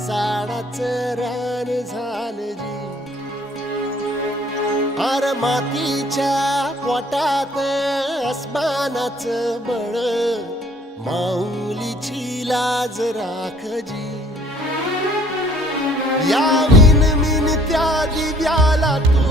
साडाचं रान झालं जी. अर मातीच्या पोटात अस्मानाचं बळ, माऊलीची लाज राखजी. या विनविनत्या दिव्याला तू